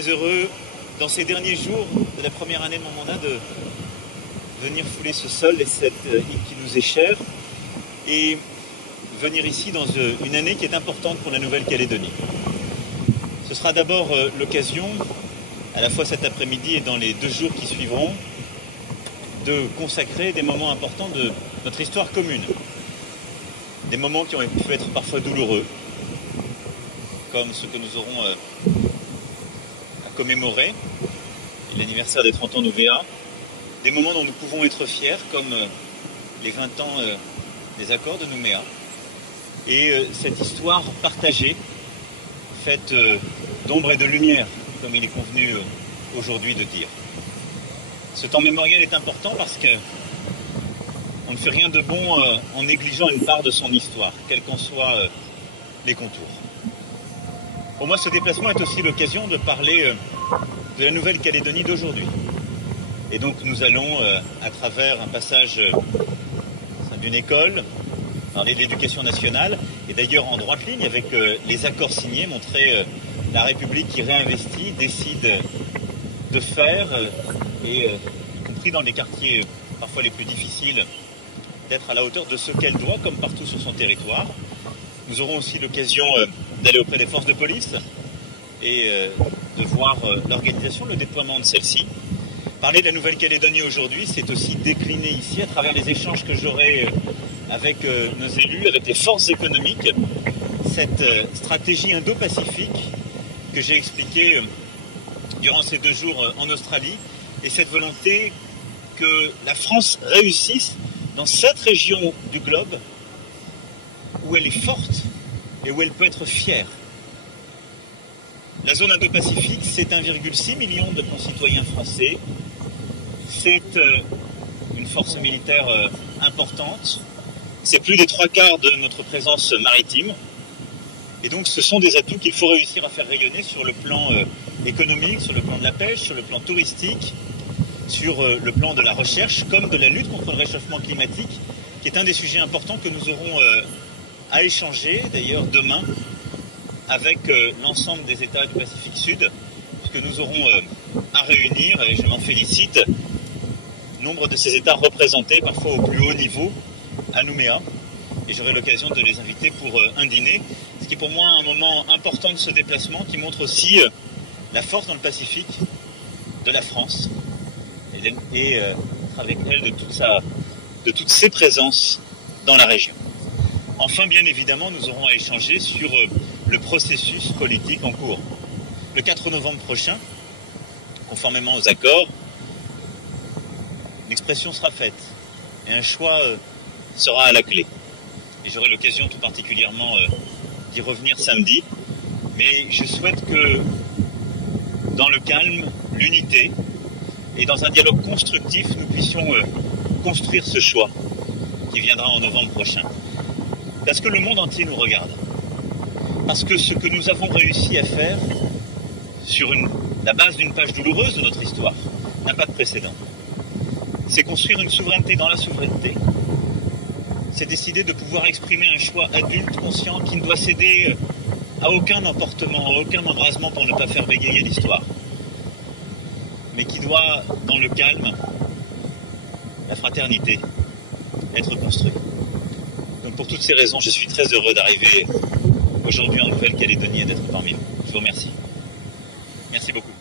Très heureux, dans ces derniers jours de la première année de mon mandat, de venir fouler ce sol et cette île qui nous est chère, et venir ici dans une année qui est importante pour la Nouvelle-Calédonie. Ce sera d'abord l'occasion, à la fois cet après-midi et dans les 2 jours qui suivront, de consacrer des moments importants de notre histoire commune. Des moments qui ont pu être parfois douloureux, comme ceux que nous aurons à commémorer, l'anniversaire des 30 ans d'Ouvéa, des moments dont nous pouvons être fiers, comme les 20 ans des accords de Nouméa, et cette histoire partagée, faite d'ombre et de lumière, comme il est convenu aujourd'hui de dire. Ce temps mémoriel est important parce que on ne fait rien de bon en négligeant une part de son histoire, quels qu'en soient les contours. Pour moi, ce déplacement est aussi l'occasion de parler de la Nouvelle-Calédonie d'aujourd'hui. Et donc nous allons, à travers un passage au sein d'une école, parler de l'éducation nationale, et d'ailleurs en droite ligne avec les accords signés, montrer la République qui réinvestit, décide de faire, et y compris dans les quartiers parfois les plus difficiles, d'être à la hauteur de ce qu'elle doit, comme partout sur son territoire. Nous aurons aussi l'occasion d'aller auprès des forces de police et de voir l'organisation, le déploiement de celle-ci. Parler de la Nouvelle-Calédonie aujourd'hui, c'est aussi décliner ici, à travers les échanges que j'aurai avec nos élus, avec les forces économiques, cette stratégie indo-pacifique que j'ai expliquée durant ces 2 jours en Australie, et cette volonté que la France réussisse dans cette région du globe où elle est forte et où elle peut être fière. La zone Indo-Pacifique, c'est 1,6 million de concitoyens français, c'est une force militaire importante, c'est plus des 3/4 de notre présence maritime, et donc ce sont des atouts qu'il faut réussir à faire rayonner sur le plan économique, sur le plan de la pêche, sur le plan touristique, sur le plan de la recherche, comme de la lutte contre le réchauffement climatique, qui est un des sujets importants que nous aurons à échanger, d'ailleurs demain, avec l'ensemble des États du Pacifique Sud, puisque nous aurons à réunir, et je m'en félicite, nombre de ces États représentés, parfois au plus haut niveau, à Nouméa, et j'aurai l'occasion de les inviter pour un dîner, ce qui est pour moi un moment important de ce déplacement, qui montre aussi la force dans le Pacifique de la France, et avec elle de toutes ses présences dans la région. Enfin, bien évidemment, nous aurons à échanger sur le processus politique en cours. Le 4 novembre prochain, conformément aux accords, l'expression sera faite et un choix sera à la clé. Et j'aurai l'occasion tout particulièrement d'y revenir samedi. Mais je souhaite que dans le calme, l'unité et dans un dialogue constructif, nous puissions construire ce choix qui viendra en novembre prochain. Parce que le monde entier nous regarde. Parce que ce que nous avons réussi à faire sur la base d'une page douloureuse de notre histoire n'a pas de précédent. C'est construire une souveraineté dans la souveraineté. C'est décider de pouvoir exprimer un choix adulte, conscient, qui ne doit céder à aucun emportement, à aucun embrasement pour ne pas faire bégayer l'histoire. Mais qui doit, dans le calme, la fraternité, être construit. Donc pour toutes ces raisons, je suis très heureux d'arriver aujourd'hui en Nouvelle-Calédonie et d'être parmi vous. Je vous remercie. Merci beaucoup.